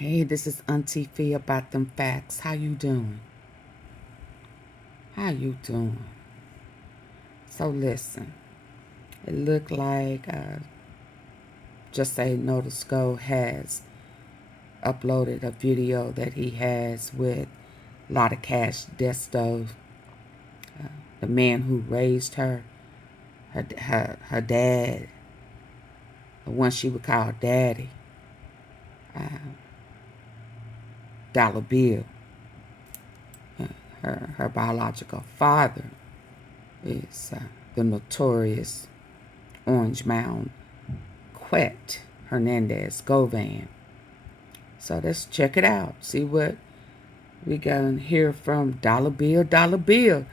Hey, this is AunTeaFee about them facts. How you doing? How you doing? So listen, it looked like Just Say No to Go has uploaded a video that he has with Lottacash, Desto, the man who raised her dad, the one she would call daddy, Dollar Bill. Her biological father is the notorious Orange Mound Quet Hernandez Govan. So let's check it out. See what we gonna hear from Dollar Bill. Dollar Bill,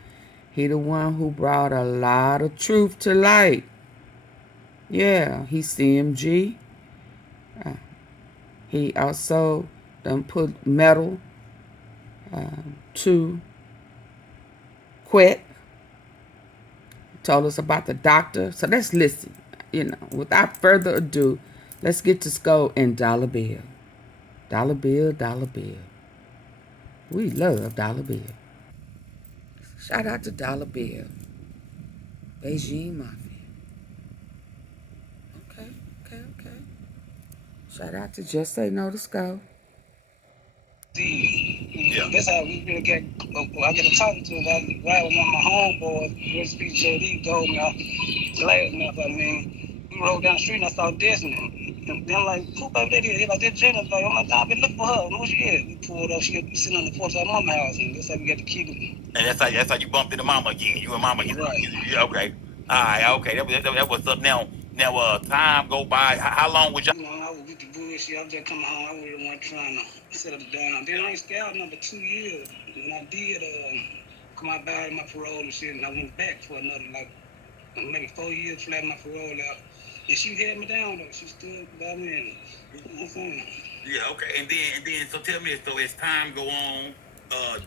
he the one who brought a lot of truth to light. Yeah, he's CMG. He also done put metal to Quet. Told us about the doctor. So let's listen. Without further ado, let's get to Skull and Dollar Bill. Dollar Bill, Dollar Bill. We love Dollar Bill. Shout out to Dollar Bill. Beijing Mafia. Okay. Shout out to Just Say No to Skull. Yeah. That's how we really get. I get to talking to him. I ride with one of my homeboys, Rich PJD, told me, glad enough. I mean, we rode down the street and I saw Disney. And then I'm like, who baby that is? He like, that Jenna's like, I'm like, I've been looking for her. Who she is? We pulled up, she was sitting on the porch of our mama's house, and that's how we got the key. And that's how you bumped into mama again. You and mama again. Right. Yeah, okay. All right, okay. That was up now. Now, time go by. How long would y'all? I was with the bullshit. I was just coming home. I really wasn't trying to settle it down. Then I ain't scout number 2 years. When I did come out by my parole and shit, and I went back for another maybe 4 years flat my parole out. And she held me down though. She stood by me. You know what I'm saying? Yeah, okay. And then so tell me, so as time go on,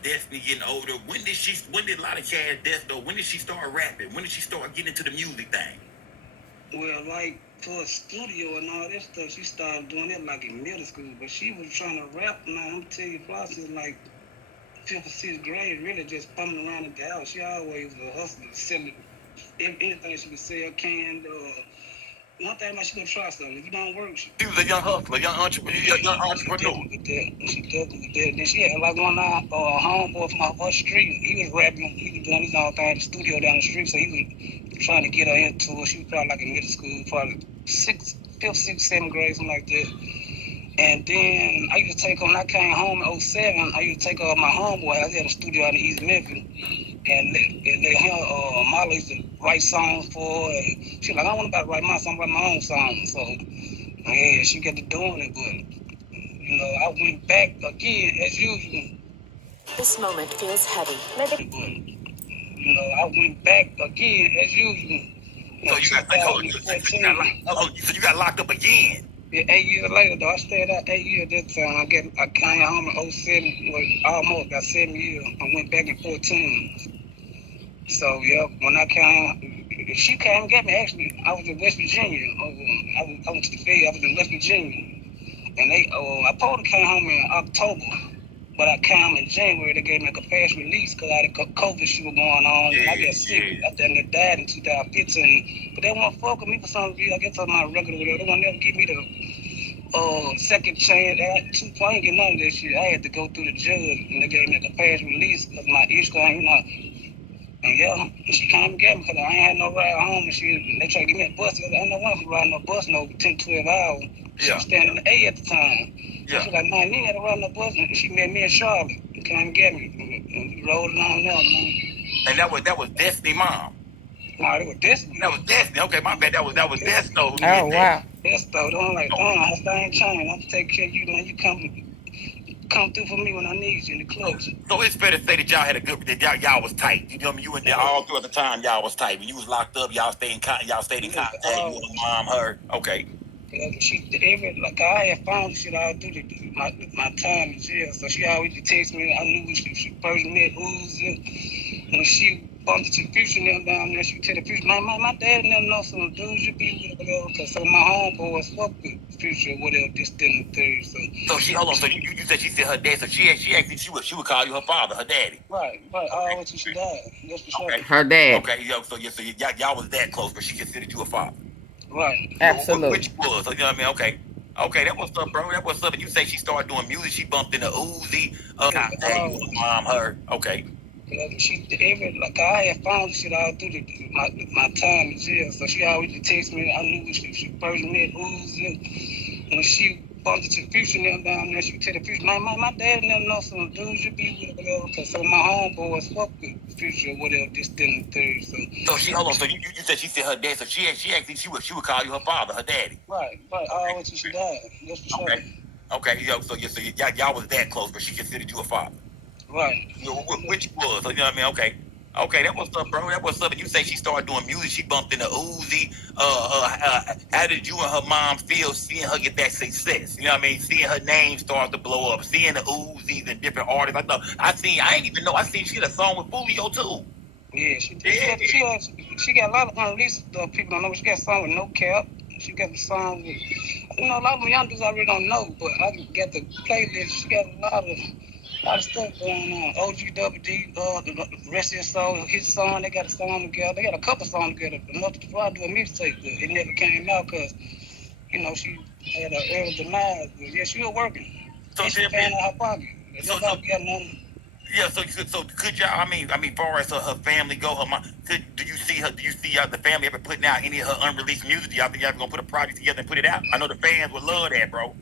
Destiny getting older, when did Lottacash Desto, when did she start rapping? When did she start getting into the music thing? Well, like for a studio and all that stuff, she started doing that like in middle school. But she was trying to rap now. I'm telling you, process like 5th or 6th grade, really just bumming around at the house. She always was a hustler, selling anything she could sell, canned or one thing about she gonna try something. If you don't work, she was a young hustler, young entrepreneur. She definitely did. Then she had like one homeboy from off her street. He was rapping. He was doing his own thing at the studio down the street. So he was trying to get her into it. She was probably like in middle school, probably 5th, 6th, 7th grade, something like that. And then I used to take her, when I came home in 07, I used to take her to my homeboy. I had a studio out in East Memphis. And let him, Molly used to write songs for her. And she like, I want to write my song, write my own song. So, yeah, she got to doing it. But, I went back again, as usual. This moment feels heavy. But, I went back again, as usual. So you got locked up again? Yeah, 8 years later, though. I stayed out 8 years this time. I came home in 07, almost got 7 years. I went back in 14. So, yeah, when I came, she came and got me, actually. I was in West Virginia. I went to the field. I was in West Virginia. And I probably came home in October. But I came in January. They gave me a fast release because I had COVID shit was going on. Yeah, I got sick. I done died in 2015. But they won't fuck with me for some reason. I guess on my record or whatever. They won't never give me the second chance. I ain't get none of that shit. I had to go through the judge, and they gave me a fast release because my issue, And yeah, she came and got me because I ain't had no ride home and shit. And they tried to give me a bus. I ain't no one for riding no bus no 10, 12 hours. She was standing in the A at the time. Yeah. She was like, man, you ain't had to ride no bus. And she met me in Charlotte and came and got me. And we rolled on there, man. And that was Destiny mom? No, it was Destiny. That was Destiny. Okay, my bad. That was Desto. Oh, wow. Desto. I'm like, I ain't changed. I'm taking care of you, man. You come through for me when I need you in the clubs. So it's fair to say that y'all had a good, that y'all was tight. You know what I mean? You and all through the time y'all was tight. When you was locked up, y'all stayed in contact. You and mom, her. Okay. Yeah, I had found shit all through my time in jail. So she always text me. I knew when she first met Uzi. When she bumped into Future them down there. She tell the Future, my dad never know some dudes you be with, whatever. Cause some of my homeboys fuck with Future, whatever, this, then, the third. So she hold on. So you said she said her dad. So she actually she would call you her father, her daddy. Right. All until she died. That's for sure. Okay. Her dad. Okay. So y'all was that close, but she considered you a father. Right. Absolutely. Which was, you know what I mean? Okay. Okay, that was up, bro. That was up. And you say she started doing music. She bumped into Uzi. Hey, mom, her. Okay. She every like I had found shit all through my time in jail, so she always would text me. I knew when she first met Uzi. When she bumped into Future them down there, she would tell the Future, my dad never know some dudes you be with, whatever. Cause some of my homeboys fuck with Future, whatever, this, then, the third. So she hold on. So you said she said her dad. So she actually she would call you her father, her daddy. Right. All until she died. That's for sure. Okay. So y'all was that close, but she considered you a father. Right. Which was, you know what I mean? Okay. Okay, that was up, bro. That was up. And you say she started doing music. She bumped into Uzi. How did you and her mom feel seeing her get that success? You know what I mean? Seeing her name start to blow up. Seeing the Uzis and different artists. I ain't even know. I seen she had a song with Fulio too. Yeah, she did. She got a lot of unreleased people don't know. She got a song with No Cap. She got a song with, a lot of them young dudes I really don't know, but I can get the playlist. She got a lot of stuff going on. OGWD, the rest of his song, his song, they got a song together. They got a couple songs together. Enough to try to do a mixtape, but it never came out because, she had an early demise. But yeah, she was working. So she paying out her pocket. Nobody got nothing. Yeah, so could y'all? I mean, far as her family go, her mom. Do you see the family ever putting out any of her unreleased music? Do y'all think y'all ever gonna put a project together and put it out? I know the fans would love that, bro.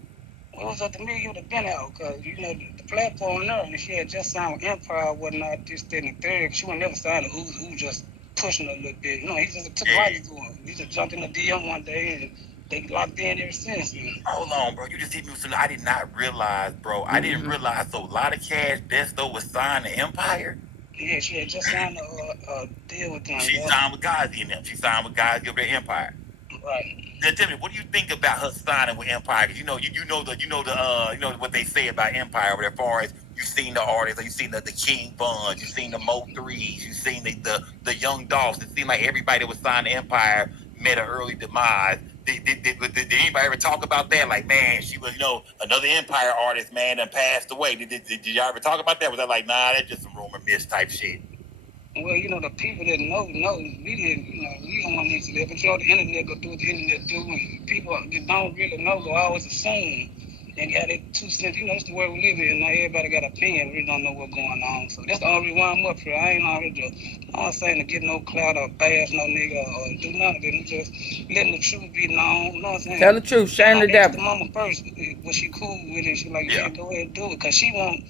Well, it was up to me. It would have been out because the platform there, and she had just signed with Empire, whatnot, this, that, and the third. She would never signed to Uzi, just pushing her a little bit. He just took life to her. He just jumped in the DM one day and they locked in ever since. Hold on, bro. You just hit me with something I did not realize, bro. I didn't realize. So Lottacash, Desto was signed to Empire. Yeah, she had just signed a deal with them. She signed with Gotti and them. She signed with Gotti over at Empire. Right. Now tell me, what do you think about her signing with Empire? Because you know what they say about Empire, but as far as you've seen the artists, you've seen the King Buns, you've seen the Mo 3s, you've seen the YOUNGDOLPH. It seemed like everybody that was signed to Empire met an early demise. Did anybody ever talk about that? Like, man, she was, another Empire artist, man, that passed away. Did y'all ever talk about that? Was that like, nah, that's just some rumor miss type shit? Well, the people that know, we didn't, we don't want to into that. But the internet go do what the internet do, and people that don't really know go always assume and got it 2 cents. It's the world we live in. Now everybody got an opinion. We don't know what's going on. So that's the only reason why I'm up here. I ain't out here I'm not saying to get no clout or bash no nigga or do none of it. I'm just letting the truth be known. You know what I'm saying? Tell the truth. Shame the devil. The mama first, was she cool with it? She like, yeah, go ahead and do it. Because she won't.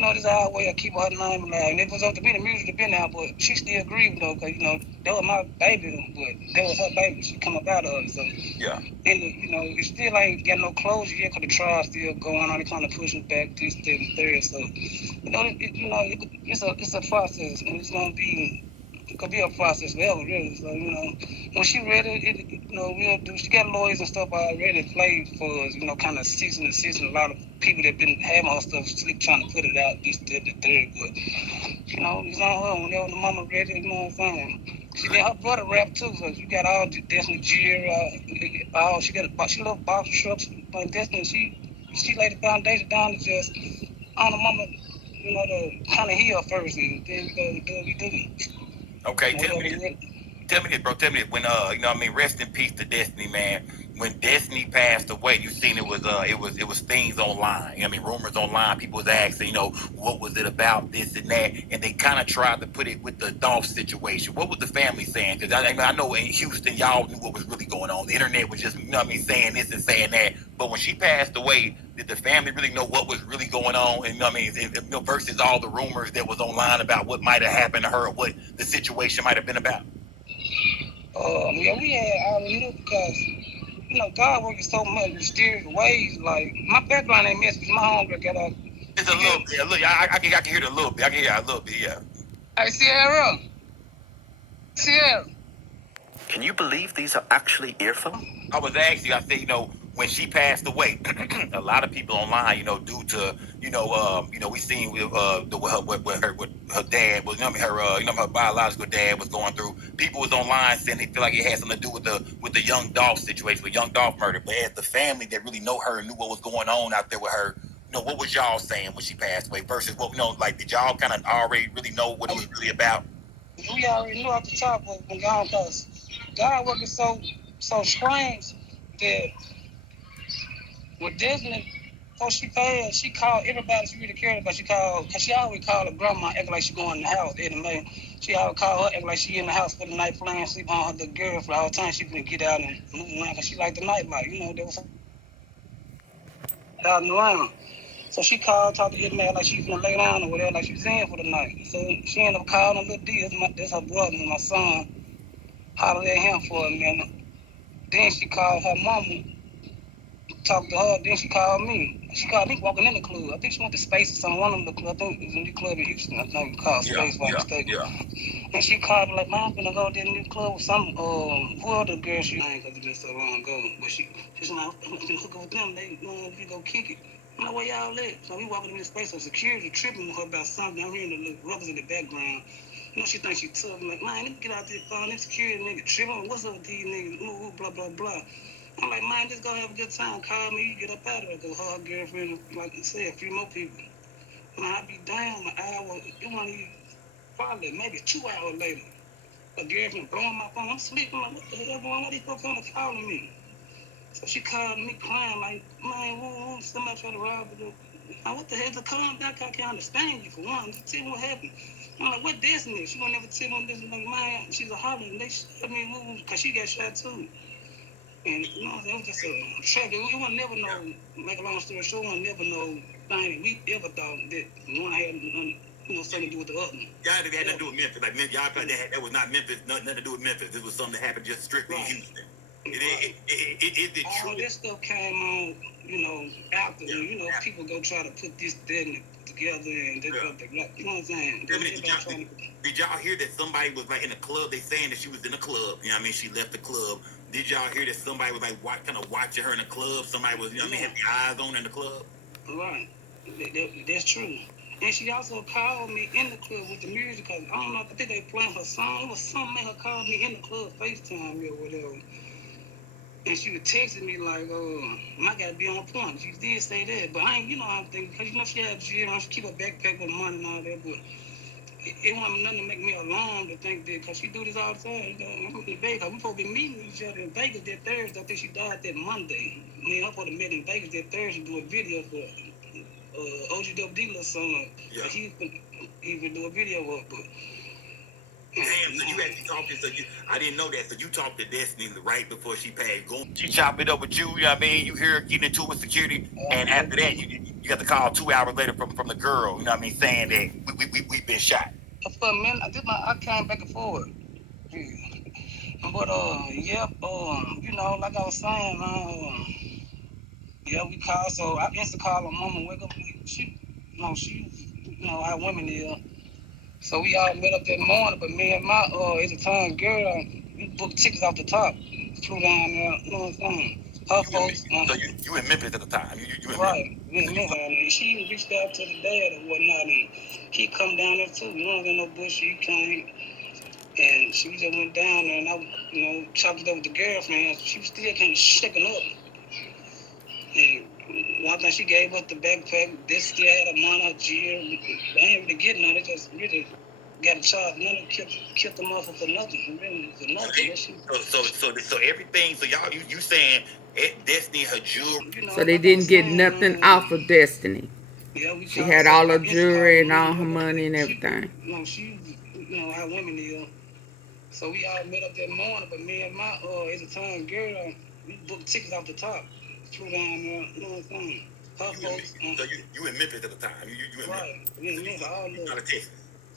This is our way of keeping her name alive. And it was up to me, the music had been out, but she still grieved though, because, that was my baby, but that was her baby. She come up out of it. So, yeah. And, it still ain't got no closure yet, because the trial still going on. They're trying to push it back, this, that, and third. So, it's a process, and it's going to be. It could be a process forever, really. So, when she ready, we'll do. She got lawyers and stuff already played for us, kind of season to season. A lot of people that been having her stuff sleep trying to put it out, this, that, the third. But, it's on her whenever the mama ready, you know what I'm saying? She did her brother rap too, so you got all the Destiny Gear, she love box trucks, but Destiny, she laid the foundation down to just, on the mama, to kind of heal first, and then we go do what we do. Okay, tell me this, bro. Tell me this. When rest in peace to Destiny, man. When Destiny passed away, you seen it was things online. Rumors online. People was asking, what was it about, this and that, and they kind of tried to put it with the Dolph situation. What was the family saying? Because I know in Houston, y'all knew what was really going on. The internet was just, saying this and saying that. But when she passed away, did the family really know what was really going on? And versus all the rumors that was online about what might have happened to her, or what the situation might have been about. Yeah, we had all knew because, God works so much mysterious ways. Like, my background ain't messed with my homegirl got off. It's a little bit. I can hear it a little bit. I can hear it a little bit, yeah. Hey, Sierra. Can you believe these are actually earphones? I was asking you, I said, when she passed away, a lot of people online, you know, due to, we seen with what her dad was, her biological dad was going through. People was online saying they feel like it had something to do with the Young Dolph situation, with Young Dolph murder. But as the family that really know her and knew what was going on out there with her, what was y'all saying when she passed away versus what, did y'all kind of already really know what it was really about? We already knew off the top what was going on, because God working so strange that with Disney, before she passed, she called everybody she really cared about. Because she always called her grandma, acting like she going in the house every May. She always called her, acting like she in the house for the night, playing, sleep on her little girl for all the time. She couldn't get out and move around because she liked the nightlife. There was out and around. So she called, talked to Edna like she was gonna lay down or whatever, like she was in for the night. So she ended up calling little D, that's her brother and my son, hollered at him for a minute. Then she called her mama, talked to her, then she called me. She called me walking in the club. I think she went to Space or something, one of them, I think it was a new club in Houston, I think called Space, if I'm mistaken. And she called me like, "Man, I'm gonna go to this new club with some, who other girl she ain't, because it's been so long ago. But she's like, I'm gonna hook up with them, we go kick it. I'm like, where y'all at? So we walking in this space, so security tripping with her about something. I'm hearing the little rubbers in the background. She thinks she tough. I'm like, man, let me get out this phone. This security nigga tripping. What's up with these niggas? Ooh, blah, blah, blah. I'm like, man, just go have a good time. Call me, you get up out of there. Because her girlfriend, like you said, a few more people. Man, I be down an hour. It wasn't even probably maybe 2 hours later. A girlfriend blowing my phone. I'm sleeping. I'm like, what the hell going on? Why these folks coming calling me? So she called me crying like, man, somebody trying to rob me. What the hell? Calm down, I can't understand you for one. Just tell me what happened. I'm like, what Destiny? She won't never tell me this. Like, man, she's a holler. And they shot me move because she got shot too. And it was just a tragedy. We will never know, make a long story short, we will never know thing we ever thought that one had something to do with the other. Y'all had nothing to do with Memphis. Like, y'all thought that was not Memphis, nothing to do with Memphis. This was something that happened just strictly in Houston. Is it true? All this stuff came on, after, people go try to put this, that, together, and you know what I'm saying? Did y'all hear that somebody was like in the club? They saying that she was in the club. You know what I mean? She left the club. Did y'all hear that somebody was like kind of watching her in the club? Somebody was, had the eyes on her in the club? Right. That's true. And she also called me in the club with the music, because I don't know, I think they playing her song. It was something made her call me in the club, FaceTime me or whatever. And she was texting me like, I gotta be on point. She did say that, but I ain't, I'm thinking, because she had jewelry, she keep her backpack with money and all that, but it wasn't nothing to make me alarmed to think that, because she do this all the time. I'm in Vegas. We supposed to be meeting each other in Vegas that Thursday. I think she died that Monday. Me and her supposed to meet in Vegas that Thursday, do a video for OGWD little son. Yeah. He would do a video of it, but. Damn, so you actually talked to, I didn't know that, so you talked to Destiny right before she passed. She chopped it up with you, you know what I mean? You hear her getting into it with security, and after that, you got the call 2 hours later from the girl, you know what I mean, saying that we've been shot. For a minute, I came back and forth. Yeah. But, like I was saying, we called, so I used to call her mama, wake up, she, how women is. So we all met up that morning, but me and my, at the time, girl, we booked tickets off the top, flew down there, you know what I'm saying? Her folks. So you in Memphis at the time? You in right, Memphis. And she reached out to the dad and whatnot, and he come down there too. No bullshit, he came. And she just went down there, and I, chopped it up with the girlfriend. She was still kind of shaking up. And one thing, she gave us the backpack. This still had a minor jewelry. They ain't really getting on it. They just really got a charge. None of them killed the motherfucker for nothing. Really, for nothing. So everything. So y'all, you saying Destiny, her jewelry. So they didn't get nothing off of Destiny. Yeah, she had all her jewelry and all her money and everything. She how women is. So we all met up that morning, but me and my at the time girl, we booked tickets off the top. Flew down there, you know what I'm saying? Her folks. So you in Memphis at the time? You in right? We in Memphis, all out of Texas.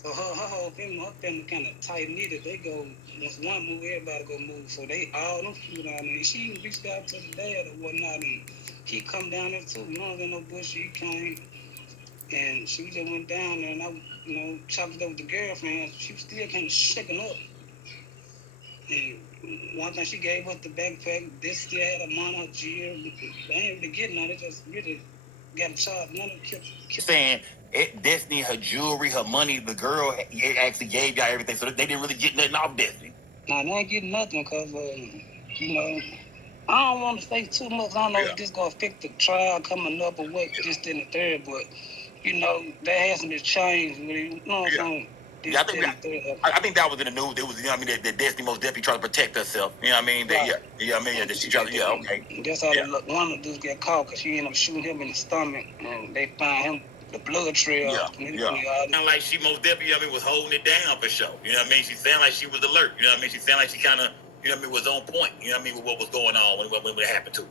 So her whole family kind of tight knitted. They go once one move, everybody go move. So they all them flew down there. She even reached out to the dad or whatnot, and he come down there too. No bullshit. He came. And she just went down there, and I, chopped it up with the girlfriend. She was still kind of shaking up. And one thing she gave us the backpack. This still had a minor jail. They ain't really getting on it. Just really got a charge. None of them kept saying Destiny, her jewelry, her money, the girl actually gave y'all everything, so they didn't really get nothing off Destiny. Nah, they ain't getting nothing because, you know, I don't want to say too much. I don't know if this going to affect the trial coming up or what, this, then, the third, but, you know, that hasn't been changed. You know what I'm saying? Yeah, I think that was in the news. It was, you know what I mean, that Destiny most definitely tried to protect herself. You know what I mean? That, yeah, I mean, that she tried to, okay. That's how one of the dudes get caught because she ended up shooting him in the stomach, and they find him, the blood trail. Sound like she most definitely, you know what I mean, was holding it down for sure. You know what I mean? She sounded like she was alert. You know what I mean? She sounded like she kind of, you know what I mean, was on point. You know what I mean, with what was going on when it happened to her.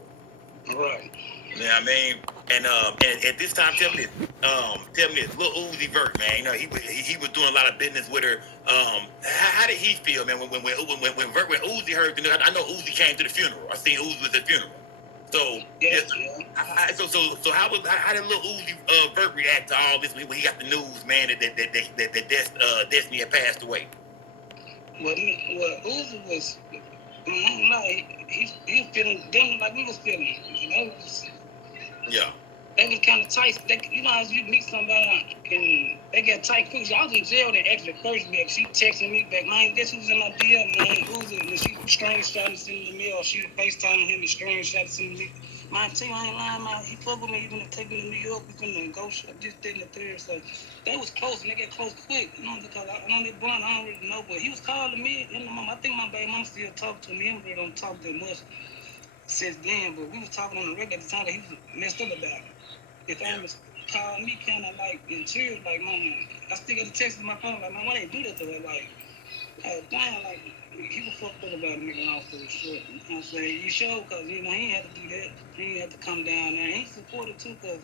Right. You know what I mean? And at this time, tell me this, Lil Uzi Vert, man. You know, he was doing a lot of business with her. How did he feel, man, when Uzi heard the news? I know Uzi came to the funeral. I seen Uzi at the funeral. So so how did Lil Uzi Vert react to all this when he got the news, man, that Destiny had passed away? Well, Uzi was, he was feeling them like we was feeling. You know, they was kind of tight. You know, as you meet somebody and they get tight quick. I was in jail and actually first week. She texted me back, man, guess who's in my DM, man? Uzi, and she screenshot sending me, or she FaceTiming him and screenshot sending me. My team, I ain't lying, man. He fuck with me. He gonna take me to New York. We gonna go shop this, that, and the third. So they was close, and they get close quick. You know, because I know they blunt. I don't really know, but he was calling me. And I think my baby mom still talk to me. We don't talk that much since then, but we was talking on the regular at the time that he was messed up about it. If I was calling me kind of like in tears, like, man, I still got a text in my phone, like, man, why they do that to her? Like, damn, like, he was fucked up about a nigga off the shit. You know what I'm saying? You sure, because, you know, he ain't had to do that. He ain't had to come down there. He supported, too, because,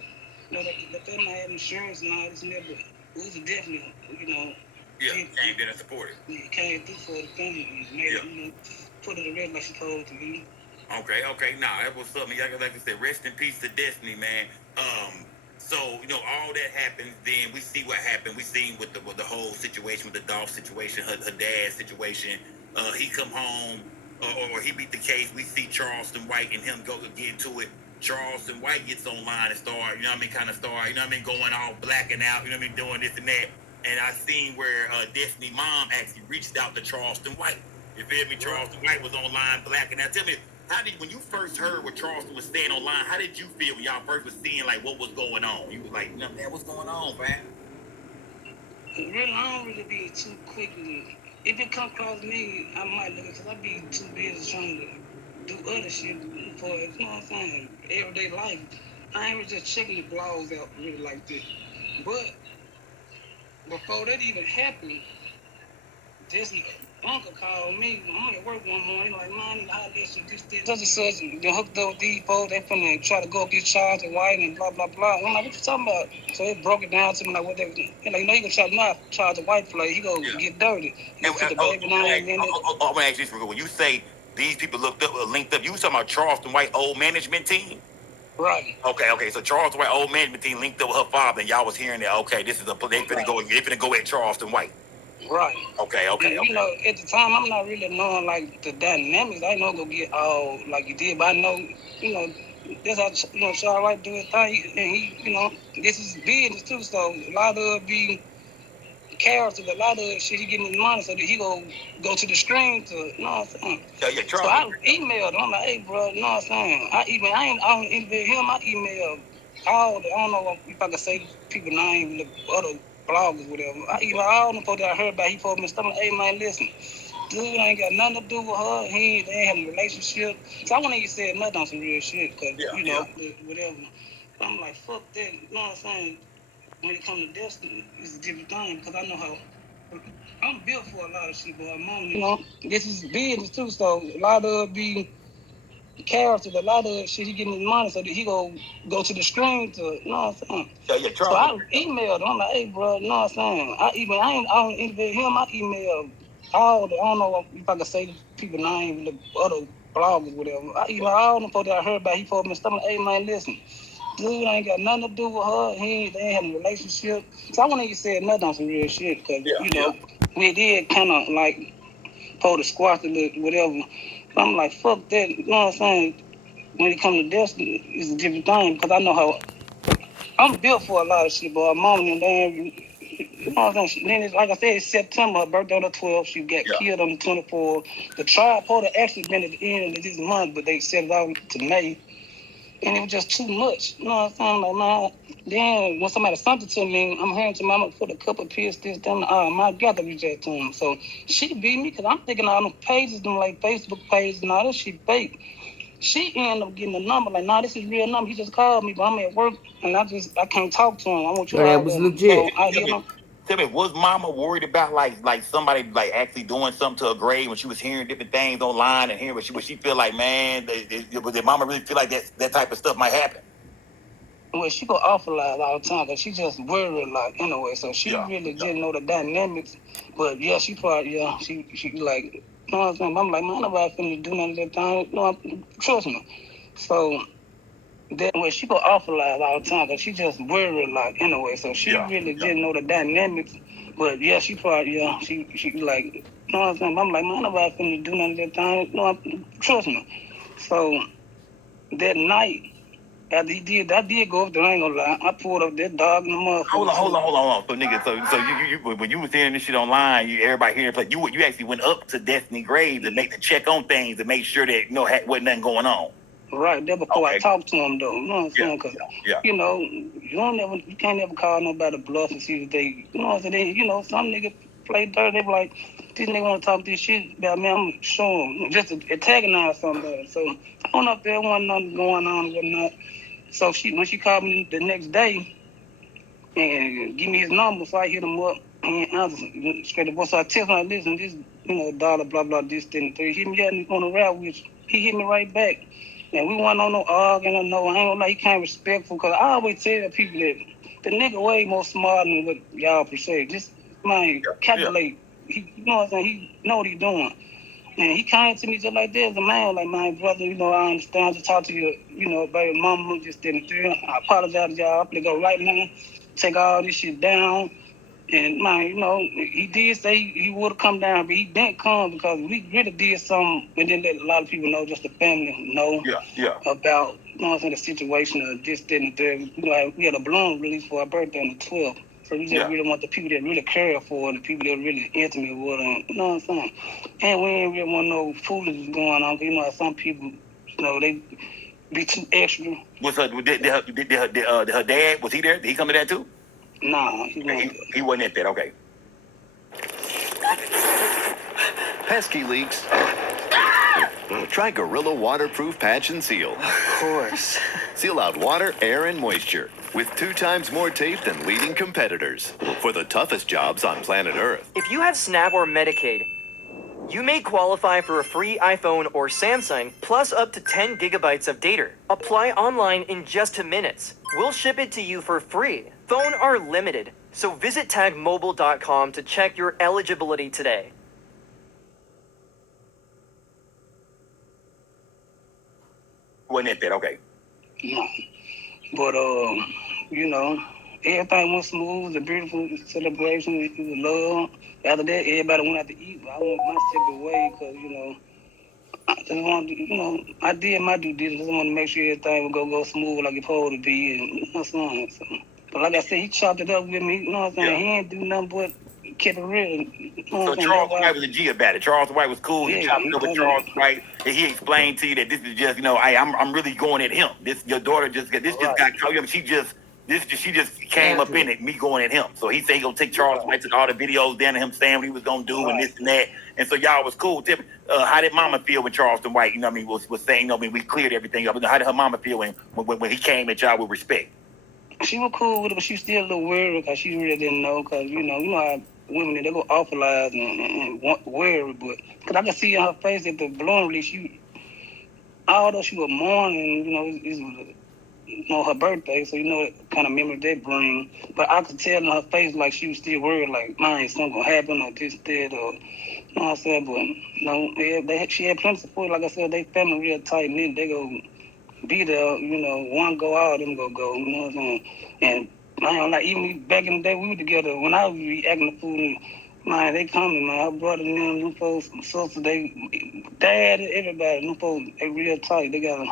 you know, the family had insurance and all this and that, but it was definitely, you know. He came there and supported. He came through for the family and made it, you know, put it to rest like she supposed to be. Okay. Nah, that was something. Like I said, rest in peace to Destiny, man. So, you know, all that happens, then we see what happened. We seen with the whole situation, with the Dolph situation, her dad's situation. He come home, or he beat the case. We see Charleston White and him go get into it. Charleston White gets online and start, you know what I mean, kind of start, you know what I mean, going all blacking out, you know what I mean, doing this and that. And I seen where Destiny mom actually reached out to Charleston White. You feel me? Charleston White was online blacking out. Tell me, when you first heard what Charleston was saying online, how did you feel when y'all first was seeing like what was going on? You was like, man, what's going on, man? Really, I don't really be too quickly. If it come across me, I might look, because I be too busy trying to do other shit for, you know what I'm saying, everyday life. I ain't really just checking the blogs out really like this. But before that even happened, this uncle called me. I'm at work one morning, like, man, I this and this. Such and such, they hooked up with these folks. They finna try to go get charged and white and blah, blah, blah. I'm like, what you talking about? So it broke it down to me, like, what they was doing. Like, you know, you can try not charge a white play. He go get dirty. I'm gonna ask you this real quick. When you say these people linked up, you was talking about Charleston White old management team? Right. Okay. So Charleston White old management team linked up with her father, and y'all was hearing that. Okay, this is they finna go at Charleston White. Right. Okay. You know, at the time, I'm not really knowing, like, the dynamics. I ain't know go get all like you did, but I know, you know, that's how, you know, Charles White do his thing. And he, you know, this is business, too, so a lot of it be character, a lot of shit he getting his money, so that he go to the screen to, you know what I'm saying? So I emailed him, I'm like, hey, bro, you know what I'm saying? I don't email him, I email all the, I don't know if I can say people's name, the other bloggers, whatever. I email all them folks that I heard about. He told me stuff like, hey, man, listen, dude ain't got nothing to do with her. They ain't having a relationship. So I wouldn't even say nothing on some real shit, because, you know, whatever. But I'm like, fuck that, you know what I'm saying? When it comes to Desto, it's a different thing, because I know how I'm built for a lot of shit, but you know, this is business too, so a lot of it be character, a lot of shit he getting his money, so that he go to the screen to, you know what I'm saying? So I emailed him, I'm like, hey, bro, you know what I'm saying? I don't interview him, I emailed all the, I don't know if I can say people's name, the other bloggers, whatever. I emailed all them folks that I heard about. He told me stuff like, hey, man, listen, dude ain't got nothing to do with her. They ain't having a relationship. So I wouldn't even say nothing on some real shit, because, you know, we did kind of like supposed to squash it, whatever. But I'm like, fuck that. You know what I'm saying? When it comes to Desto, it's a different thing because I know how I'm built for a lot of shit, but mom and dad, you know what I'm saying? Then it's, like I said, it's September, her birthday on the 12th. She got killed on the 24th. The trial supposed to actually been at the end of this month, but they set it out to May. And it was just too much. You know what I'm saying? Like, man, then when somebody sent it to me, I'm hearing to mama put a couple of pills, this, them, my got to reach out to him. So she beat me because I'm thinking all them pages, them like Facebook pages and all that shit fake. She ended up getting a number, like, nah, this is real number. He just called me, but I'm at work and I can't talk to him. I want you So to that have was him. legit. So I hit him. Tell me, was mama worried about like somebody like actually doing something to her grave when she was hearing different things online and hearing what she feel like, man, did mama really feel like that type of stuff might happen? Well, she go awful lot all the time because she just worried a lot anyway. So she really didn't know the dynamics. But yeah, she probably, she like, you know what I'm saying? I'm like, man, nobody finna do none of that time. No, trust me. So that way she go awful lot all the time because she just worried a lot anyway. So she really didn't know the dynamics. But yeah, she probably, she like, you know what I'm saying? I'm like, man, nobody finna do none of that time. No, trust me. So that night, after he did, I did go up there, I ain't gonna lie. I pulled up that dog in the motherfucker. Hold on. So nigga, so you when you was hearing this shit online, everybody hearing it, you actually went up to Destiny grave to make the check on things to make sure that wasn't nothing going on. Right, that before I talked to him though. You know what I'm saying? Cause you know, you can't never call nobody bluff and see if they, you know what I'm saying? You know, some nigga play dirt. They be like, this nigga want to talk this shit about me. I'm showing him just to antagonize somebody. So I don't know if there wasn't nothing going on or whatnot. So when she called me the next day and give me his number, so I hit him up and answered straight up. So I tell him, listen, this, dollar, blah, blah, this, then three. He hit me on the route, which he hit me right back. And we wasn't on no arguing, no, I ain't gonna lie, he kind of respectful, because I always tell people that the nigga way more smart than what y'all perceive. Just, man, calculate. He, you know what I'm saying? He know what he doing. And he came to me just like this, a man, like, my brother, I understand, just talk to you, baby mama, just didn't do it. I apologize to y'all. I'm gonna go right now, take all this shit down. And, man, he did say he would have come down, but he didn't come because we really did something and then let a lot of people know, just the family know about, the situation of this, that, and that. We had a balloon release for our birthday on the 12th. So we just really want the people that really care for it, the people that really intimate with them, you know what I'm saying? And we ain't really want no foolishness going on. Some people, they be too extra. Was her dad, was he there? Did he come to that too? Nah, he wasn't. He wasn't at that, okay. Pesky leaks. Try Gorilla Waterproof Patch and Seal. Of course. Seal out water, air, and moisture with 2 times more tape than leading competitors for the toughest jobs on planet Earth. If you have SNAP or Medicaid, you may qualify for a free iPhone or Samsung plus up to 10 gigabytes of data. Apply online in just minutes. We'll ship it to you for free. Phones are limited, so visit tagmobile.com to check your eligibility today. Wasn't at that, okay. No. But, everything went smooth. The beautiful celebration. It was love. After that, everybody went out to eat. But I went my separate way because, I just wanted to, I did my due diligence. I just wanted to make sure everything would go smooth like it's supposed to be. And, you know what I'm saying? So, but like I said, he chopped it up with me. You know what I'm saying? He didn't do nothing but keep it real. So Charles White was a G about it. Charles White was cool. He chopped it up with Charles White. And he explained to you that this is just, I'm really going at him. This your daughter just got caught. She just came up in it, me going at him. So he said he gonna take Charles White, took all the videos down to him saying what he was gonna do and this and that. And so y'all was cool. How did Mama feel when Charleston White, was saying, we cleared everything up. How did her mama feel when he came at y'all with respect? She was cool with it, but she still a little worried because she really didn't know. Because you know how women, they go awfulize and worry. But because I can see on her face that the balloon release, although she was mourning, it was her birthday, so what kind of memory that bring. But I could tell in her face like she was still worried, like, man, is something gonna happen or this, that, or you know what I'm saying? But she had plenty of support. Like I said, they family real tight knit. They go be there, one go out, them go, you know what I'm saying? And I don't like, even back in the day we were together, when I was acting the fool, Man, they coming, man. Her brother and them, new folks, sister, they, dad, everybody, new folks, they real tight. They got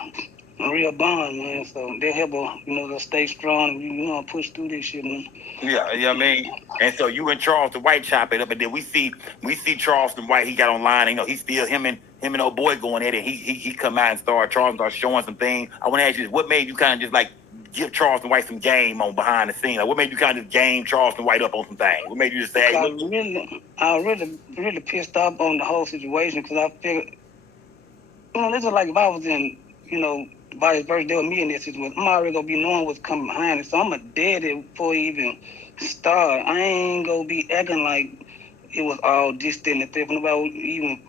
a real bond, man. So they help her, to stay strong and, push through this shit, man. Yeah, you know what I mean? And so you and Charleston White chop it up, and then we see Charleston White, he got online, and, he's still him and old boy going at it. He come out and Charleston start showing some things. I want to ask you, what made you kind of just like give Charleston White some game on behind the scene? Like, what made you kind of just game Charleston White up on some things? What made you just say, I was really pissed off on the whole situation because I figured, this is like if I was in, vice versa, there was me in this situation. I'm already gonna be knowing what's coming behind it, so I'm a dead it before it even start. I ain't gonna be acting like it was all this, that, and the thing. Nobody would even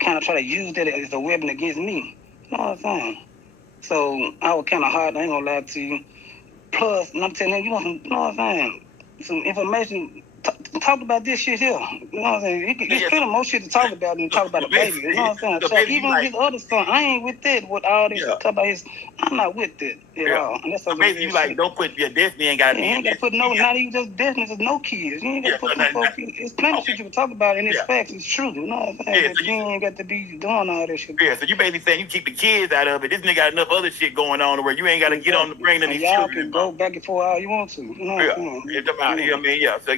kind of try to use that as a weapon against me. You know what I'm saying? So I was kind of hard. I ain't gonna lie to you. Plus, and I'm telling you, you know what I'm saying? Some information. Talk about this shit here. You know what I'm saying? It's plenty more shit to talk about than talk about the baby. You know what I'm saying? So even like, his other son, I ain't with that. With all this talk about his, I'm not with that at all. And that's so basically, you like don't put your Destiny ain't got to be. You ain't got to put no, not even just Destiny, just no kids. You ain't got to put no kids. It's plenty of shit you can talk about, and it's facts. It's true. You know what I'm saying? So you ain't got to be doing all that shit. Yeah, so you basically saying you keep the kids out of it. This nigga got enough other shit going on where you ain't got to get on the brain of these y'all children. Can go back and forth all you want to. You know what I'm saying? It's about, you know what I mean? Yeah. So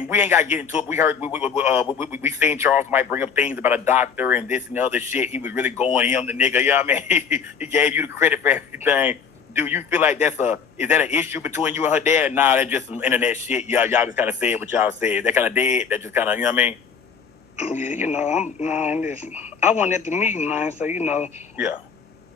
and we ain't got to get into it. We heard we seen Charles might bring up things about a doctor and this and the other shit. He was really going him, the nigga. You know what I mean? He gave you the credit for everything. Do you feel like is that an issue between you and her dad? Nah, that's just some internet shit. Y'all just kind of said what y'all said. That kind of dead. That just kind of, you know what I mean? Yeah, listen. I wasn't at the meeting, man. So Yeah. You know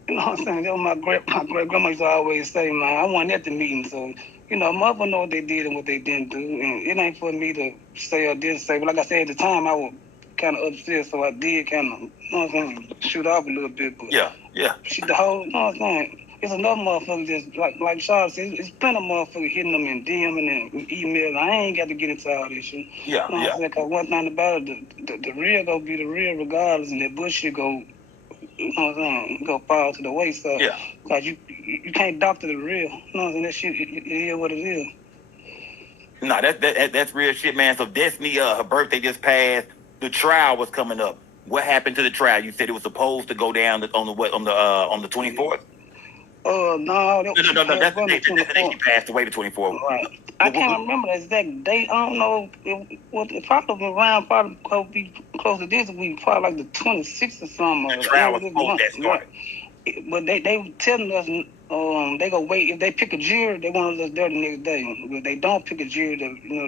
what I'm saying? That was my great grandma used to always say, man. I wasn't at the meeting, so mother know what they did and what they didn't do, and it ain't for me to say or didn't say. But like I said at the time, I was kind of upset, so I did kind of, shoot off a little bit. But yeah. The whole, it's enough motherfuckers just like Charles said. It's plenty of motherfuckers hitting them and DMing and emailing. I ain't got to get into all this shit. Yeah. Because one thing about it, the real gonna be the real regardless, and that bullshit go. You know what I'm saying? Go fall to the wayside. Yeah. Because you can't doctor the real. You know what I'm saying? That shit, it is what it is. No, that's real shit, man. So Destiny, her birthday just passed. The trial was coming up. What happened to the trial? You said it was supposed to go down on the 24th. No. That's the day she passed away, the 24th. Right. I can't remember the exact date. I don't know. It probably around be close to this week, probably like the 26th or something. The trial was supposed to start. But they were telling us they go wait. If they pick a jury, they want us there the next day. But they don't pick a jury,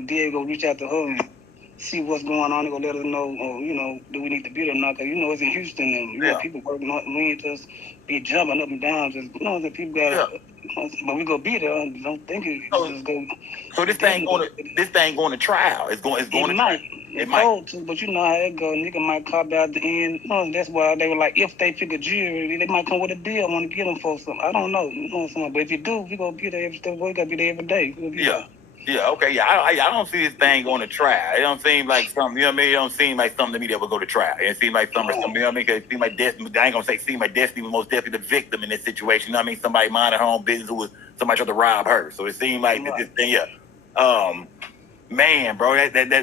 Diego reach out to her and see what's going on. They go let us know, do we need to be there or not? Because, it's in Houston and, people working on it. We ain't just be jumping up and down. Just, the people got but we go be there. Don't think it just go. So this thing going to trial. It's going to might. It might. To, but you know how it go. Nigga might cop out the end. That's why they were like, if they pick a jury, they might come with a deal. Want to get them for something. I don't know. You know what I'm saying? But if you do, we gonna be there every step. We gotta be there every day. Yeah, okay, yeah. I don't see this thing going to trial. It don't seem like something, It don't seem like something to me that would go to trial. It seems like something, It seems like Destiny, I ain't going to say seem like Destiny was most definitely the victim in this situation. Somebody minding her own business somebody tried to rob her. So it seemed like this thing, man, bro,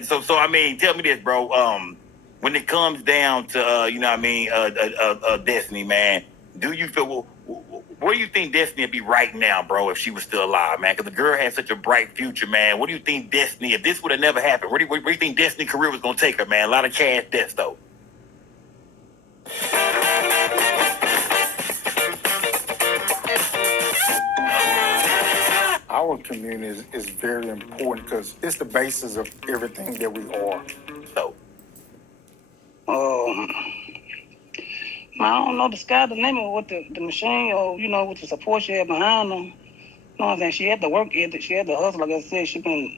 so tell me this, bro. When it comes down to, Destiny, man, do you feel, where do you think Destiny would be right now, bro, if she was still alive, man? Because the girl had such a bright future, man. What do you think Destiny, if this would have never happened, where do you think Destiny's career was going to take her, man? A lot of cash, Desto. Our community is very important because it's the basis of everything that we are. So. I don't know the sky, the name of what the machine or, with the support she had behind them. You know what I'm saying? She had the work ethic, she had the hustle. Like I said, she been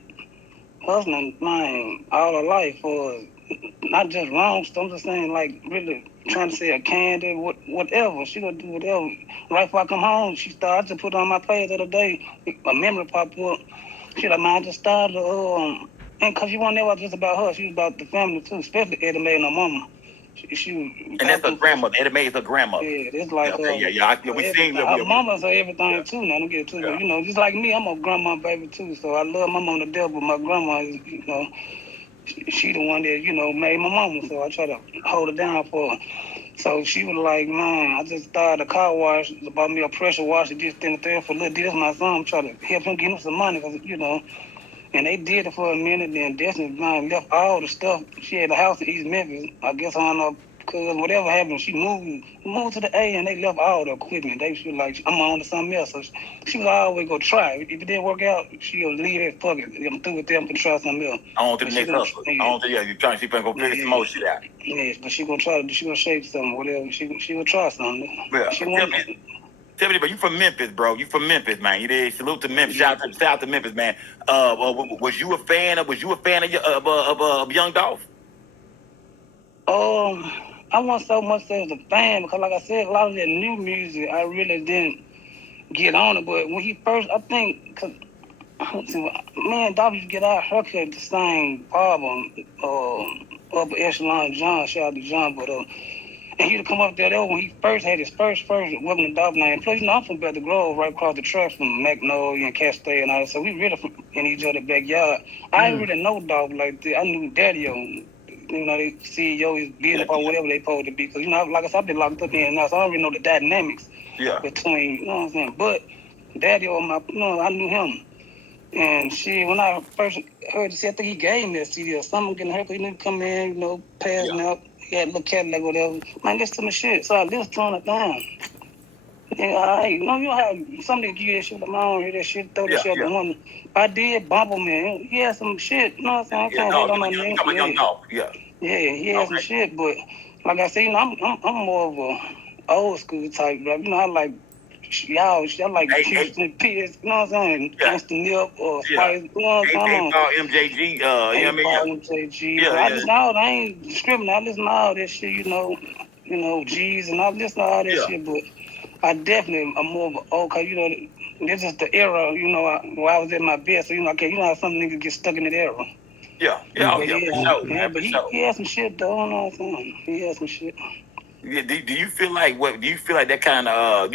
hustling, man, all her life for not just wrong stuff. I'm just saying, like, really trying to sell candy, whatever. She gonna do whatever. Right before I come home, she started to put on my page the other day. A memory popped up. She like, man, I just started, and because she wasn't never just about her, she was about the family too, especially Eddie Mae and her mama. And that's her grandmother. Eddie Mae is her grandmother. Yeah, it's like we seen her mama's her everything too. Now don't get it too. Just like me, I'm a grandma baby too. So I love my mama to death, but my grandma is, she the one that, you know, made my mama, so I try to hold her down for her. So she was like, man, I just started a car wash, bought me a pressure washer, this, thing, thing, for a little deal. My son, I'm trying to help him get him some money, because, you know, and they did it for a minute, then Destiny man left all the stuff. She had a house in East Memphis. I guess I don't know, because whatever happened, she moved to the A, and they left all the equipment. They was like, I'm on to something else. So she was always go try. If it didn't work out, she'll leave it, fuck it. I'm through with them, can try something else. On to the next hustle. On to, you're trying to see if I can go figure some more shit out. Yes, but she gonna try to, she gonna shape something, whatever. She will try something. Yeah. Tell me, but you from Memphis, bro. You from Memphis, man. You did. Salute to Memphis. Shout out to Memphis, man. Was you a fan of YOUNGDOLPH? I wasn't so much as a fan, because like I said, a lot of that new music I really didn't get on it. But when he first, I think, cause me and Dolph used to get our haircut the same album, Upper Echelon John, shout out to John, but and he'd come up there when he first had his first Welcome to Dolph name. Plus, you know, I'm from Bethel Grove, right across the tracks from Magnolia and Castell and all that. So we really from in each other's backyard. I didn't really know Dolph like that. I knew Daddy-O, you know, they CEO is business or whatever they supposed to be. Because, you know, like I said, I've been locked up in now, so I don't really know the dynamics between, you know what I'm saying? But Daddy-O, I knew him. And when I first heard the set, I think he gave me a CD or something, getting hurt, he didn't come in, you know, passing out. He had a little Cadillac or whatever. Man, listen to my shit. So I listened to it down. Yeah, hey, you know how somebody give you that shit, but I don't hear that shit, throw that shit at the one. I did bump him, man. He had some shit, you know what I'm saying? I can't hate on my name. Yeah, he had some shit, but like I said, you know, I'm more of a old school type, bro. You know, I like y'all like Houston Pierce, you know what I'm saying? Gangsta Nip or Spice, you know what I'm saying? MJG, you know what I mean? MJG. I listen to all, I ain't discriminating, I listen to all that shit, you know, G's, and I listen to all that shit, but I definitely am more of a, okay, you know, this is the era, you know, where I was at my best, so, you know, okay, you know how some niggas get stuck in that era. For But he had some shit, though, you know what I'm saying? He had some shit. Yeah, do you feel like that kind of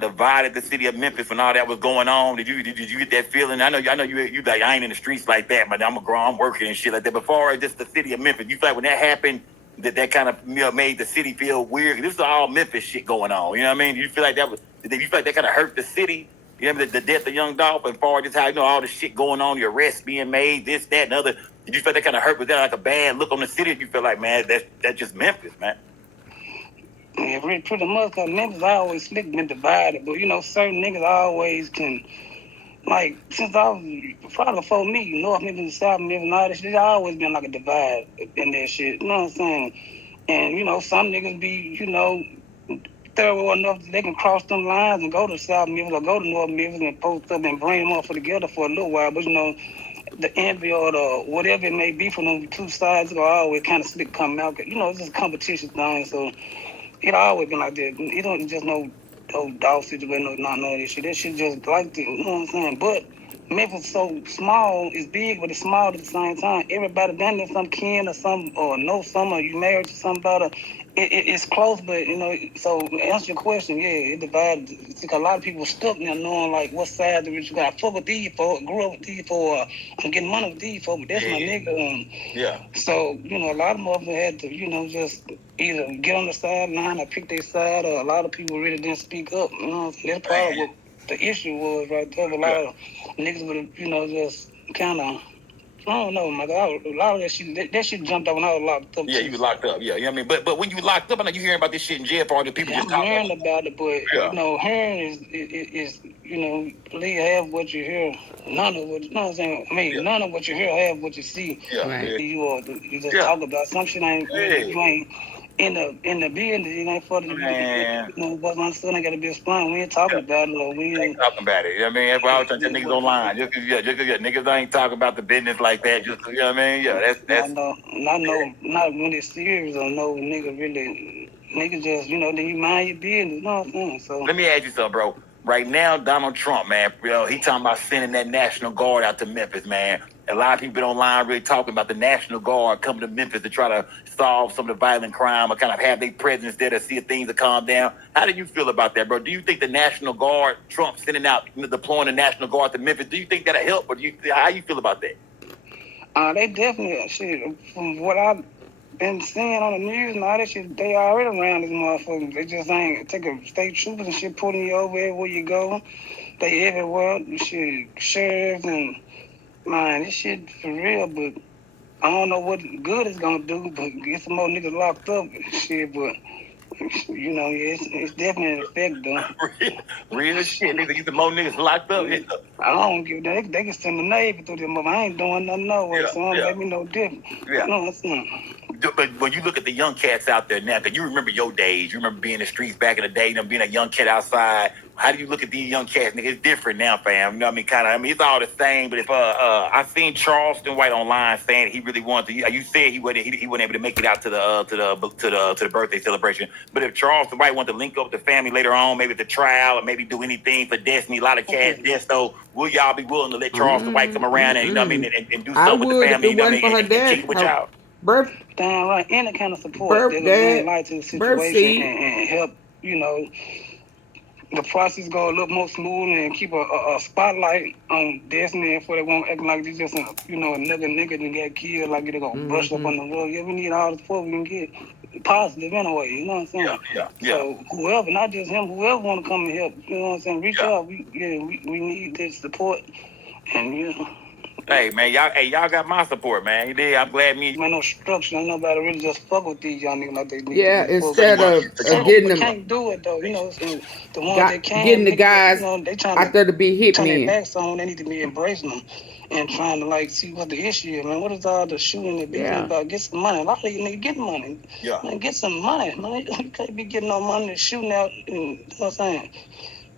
divided the city of Memphis when all that was going on? Did you get that feeling? I know you like, I ain't in the streets like that, but I'm working and shit like that. But far as just the city of Memphis, you feel like when that happened, that kind of made the city feel weird? This is all Memphis shit going on. You know what I mean? Do you feel like that kind of hurt the city? You know, the death of YOUNGDOLPH, and far as just how, you know, all the shit going on, the arrests being made, this, that, and other. Did you feel that kind of hurt? Was that like a bad look on the city? You feel like, man, that's just Memphis, man? Yeah, pretty much, because Memphis always been divided, but, you know, certain niggas always can, like, since I was, probably before me, North Memphis and South Memphis and all that shit, there's always been like a divide in that shit, you know what I'm saying? And, you know, some niggas be, you know, thorough enough that they can cross them lines and go to South Memphis or go to North Memphis and post up and bring them up together for a little while, but, you know, the envy or the whatever it may be from them two sides will always kind of come out. You know, it's just a competition thing, so it always been like that. It don't just no dog situation, none of this shit. That shit just like that, you know what I'm saying? But Memphis so small, it's big, but it's small at the same time. Everybody done there, some kin or some, or know some, or you married to somebody. It's close, but, you know, so to answer your question, yeah, it divided. It's like a lot of people stuck now knowing, like, what side you got. I fuck with these folks, grew up with these folks, I'm getting money with these folks, but that's my nigga. So, you know, a lot of them had to, you know, just either get on the sideline or pick their side, or a lot of people really didn't speak up. You know, that's probably what the issue was right there. A lot of niggas would have, you know, just kind of, I don't know, my God. A lot of that shit jumped up when I was locked up. Yeah, you was locked up. Yeah, you know what I mean? But when you locked up, I know you hearing about this shit in jail for all the people just talking about it. I'm hearing about it, but, you know, hearing is, you know, believe half what you hear, none of what, you know what I'm saying? I mean, none of what you hear, half what you see. Yeah. Right. You just talk about some shit ain't, you ain't in the business, you know, for the, you know, but my son ain't got to be explained. We ain't talking about it, or we ain't talking about it. You know what I mean? That's why I was trying to tell niggas online. Just cause niggas ain't talking about the business like that. Just, you know what I mean? Yeah, that's. Not when it's serious or no nigga really. Niggas just, you know, then you mind your business. You know what I'm saying? So let me ask you something, bro. Right now, Donald Trump, man, you know, he talking about sending that National Guard out to Memphis, man. A lot of people online really talking about the National Guard coming to Memphis to try to solve some of the violent crime or kind of have their presence there to see if things will calm down. How do you feel about that, bro? Do you think the National Guard, Trump sending out, deploying the National Guard to Memphis, do you think that'll help, or how you feel about that? They definitely shit. From what I've been seeing on the news and all that shit, they already around these motherfuckers. They just ain't taking state troopers and shit, pulling you over everywhere you go. They everywhere. Shit, sheriffs and man, this shit for real. But I don't know what good it's gonna do. But get some more niggas locked up, shit. But you know, yeah, it's definitely an effect though. Real shit. Nigga, get the more niggas locked up. Yeah. I don't give that. They can send the Navy through them, but I ain't doing nothing no way, so don't make me no different. Yeah. You know what I'm saying? But when you look at the young cats out there now, because you remember your days, you remember being in the streets back in the day, being a young cat outside. How do you look at these young cats? Nigga, it's different now, fam. You know what I mean? Kind of. I mean, it's all the same. But if I seen Charleston White online saying he really wanted to. You said he wasn't able to make it out to the birthday celebration. But if Charleston White wanted to link up with the family later on, maybe at the trial, or maybe do anything for Destiny, Lottacash, Desto, will y'all be willing to let Charleston White come around and you know what I mean and do something with the family? You know what I mean? And kick it with y'all. Birth, damn right, any kind of support that will bring light to the situation and help, you know, the process go a little more smooth and keep a spotlight on Destiny before they won't act like they just a nigga that got killed, like they're gonna brush up on the rug. Yeah, we need all the support we can get. Positive anyway, you know what I'm saying? Yeah. So whoever, not just him, whoever want to come and help, you know what I'm saying? Reach out. We need this support, and you know. Hey man, y'all got my support, man. You did. I'm glad me. Man, no structure. Ain't nobody really just fuck with these young niggas like they need. Yeah, instead of getting them, can't do it though. You know, the ones that can, getting the guys you know, they trying out there to be hit turn their men. backs on. They need to be embracing them and trying to like see what the issue is, man. What is all the shooting and beating about? Get some money. A lot of you niggas get money. Yeah. Man, get some money, man. You can't be getting no money and shooting out. And, you know what I'm saying?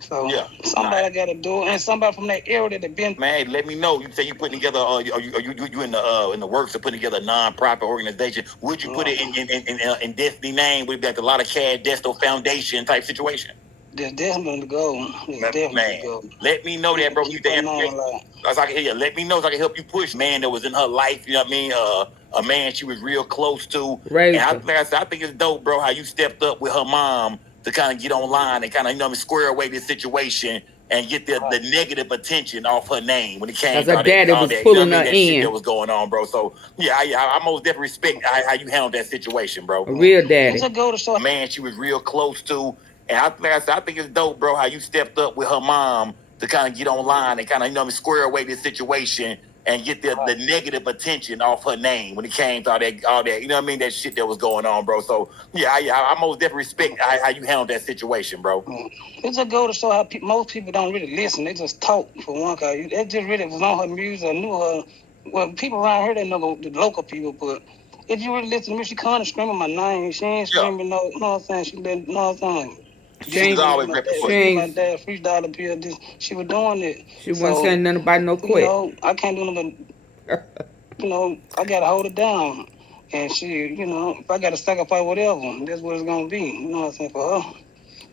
So somebody got to do it, and somebody from that area that have been. Man, let me know. You say you putting together, you in the works of putting together a non-profit organization. Would you put it in Destiny name? Would it be like a Lottacash Desto Foundation type situation? There's definitely the goal. Let me know that, bro. You let me know so I can help you push. Man, that was in her life. You know what I mean? A man she was real close to. Right. And like I said, I think it's dope, bro. How you stepped up with her mom to kind of get online and kind of, you know what I mean, square away this situation and get the negative attention off her name when it came to her daddy was pulling her in. Shit that was going on, bro. So I most definitely respect how you handled that situation, bro. A real daddy. It's a go to show. A man she was real close to, and like I said, I think it's dope, bro. How you stepped up with her mom to kind of get online and kind of, you know what I mean, square away this situation and get the negative attention off her name when it came to all that, you know what I mean, that shit that was going on, bro. So I most definitely respect how you handled that situation, bro. It's a go to show how most people don't really listen. They just talk for one guy. It just really was on her music. I knew her. Well, people around here, they know the local people, but if you really listen to me, she kind of screaming my name. She ain't screaming no, you know what I'm saying? She been, you know what I'm saying? She was always my dad, $3 bill. She was doing it. She wasn't saying nothing about no quit. You know, I can't do nothing. You know, I gotta hold it down. And she, you know, if I gotta sacrifice whatever, that's what it's gonna be. You know what I'm saying, for her.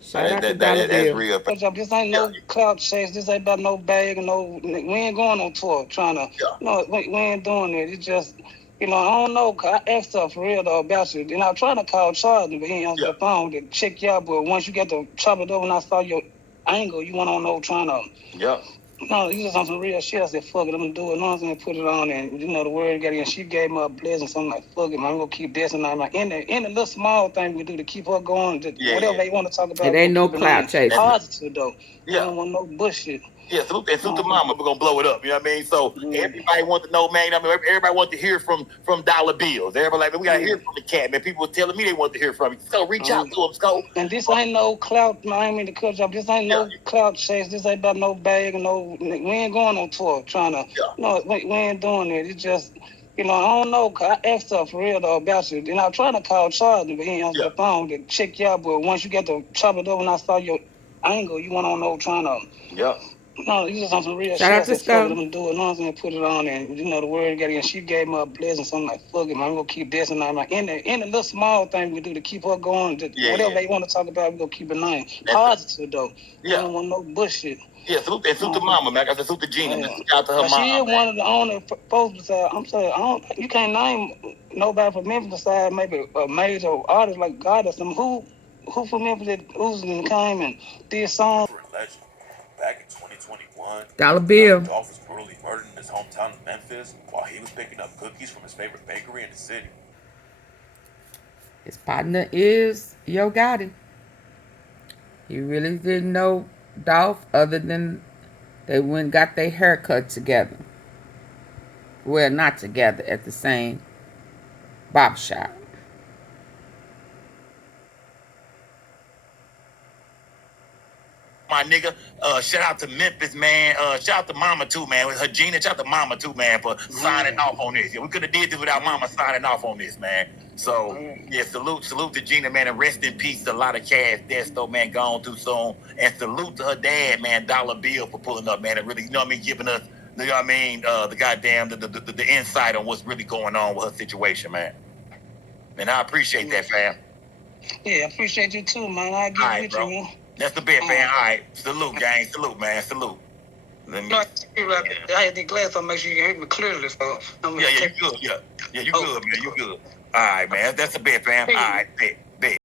Shout out to Dollar Bill. Real. This ain't no clout chase. This ain't about no bag and no. We ain't going on tour trying to. No, we ain't doing it. It's just, you know, I don't know. Cause I asked her for real though about you. And I was trying to call Charlie, but he ain't answer the phone to check y'all. But once you got to chop it up, and I saw your angle, you went on over trying to. Yeah. No, you just on some real shit. I said, fuck it, I'm gonna do it. No, I'm gonna put it on, and you know the word got in. She gave me a blessing, so I'm like, fuck it, man. I'm gonna keep this and I'm like, any little small thing we do to keep her going, whatever they want to talk about. It ain't no clout chase. Positive though. I don't want no bullshit. Yeah, salute the mama. We're gonna blow it up. You know what I mean? So everybody wants to know, man. I mean, everybody wants to hear from dollar bills. Everybody like, we gotta hear from the cat, man. People were telling me they want to hear from you. So reach out to them, Sco. And this ain't no clout. I ain't mean to cut you off. This ain't no clout chase. This ain't about no bag and no. We ain't going on tour trying to. No, we ain't doing it. It's just. You know, I don't know. Cause I asked her for real though about you. And I was trying to call Charlie, but he ain't answer the phone to check y'all. But once you got to chop it up, and I saw your angle, you went on over trying to. No, you just on some real shit. I said, fuck it, I'm gonna do it. No, I'm gonna put it on, and you know the word got in. She gave me a blessing, so I'm like, fuck it, man. I'm gonna keep this, and I'm like, any little small thing we do to keep her going, whatever they want to talk about, we gonna keep it nine. Positive though. I don't want no bullshit. Yeah, salute the mama, man. I said salute the Gina. Shout out to her mom. She is one of the only folks besides. I'm saying, you can't name nobody from Memphis besides maybe a major artist like God or some. Who from Memphis that who's in the came and did songs? Back in 2021, Dollar Bill. YOUNGDOLPH was brutally murdered in his hometown of Memphis while he was picking up cookies from his favorite bakery in the city. His partner is Yo Gotti. He really didn't know Dolph other than they went and got their haircut together. Well, not together, at the same barbershop. My nigga, shout out to Memphis, man. Shout out to Mama too, man. With her Gina, shout out to Mama too, man, for signing off on this. Yeah, we could have did this without Mama signing off on this, man. So yeah, salute to Gina, man, and rest in peace to Lottacash, Desto, man, gone too soon. And salute to her dad, man, Dollar Bill, for pulling up, man, and really, you know what I mean, giving us, you know what I mean, the goddamn the insight on what's really going on with her situation, man. And I appreciate that, fam. Yeah, I appreciate you too, man. I get All right, with bro. you, man. That's the bet, man. All right. Salute, gang. Salute, man. Salute. Let me. No, I had the glass on, make sure you can hear me clearly. So Yeah, you good. Yeah, you good, man. You good. All right, man. That's the bet, fam. All right, bet.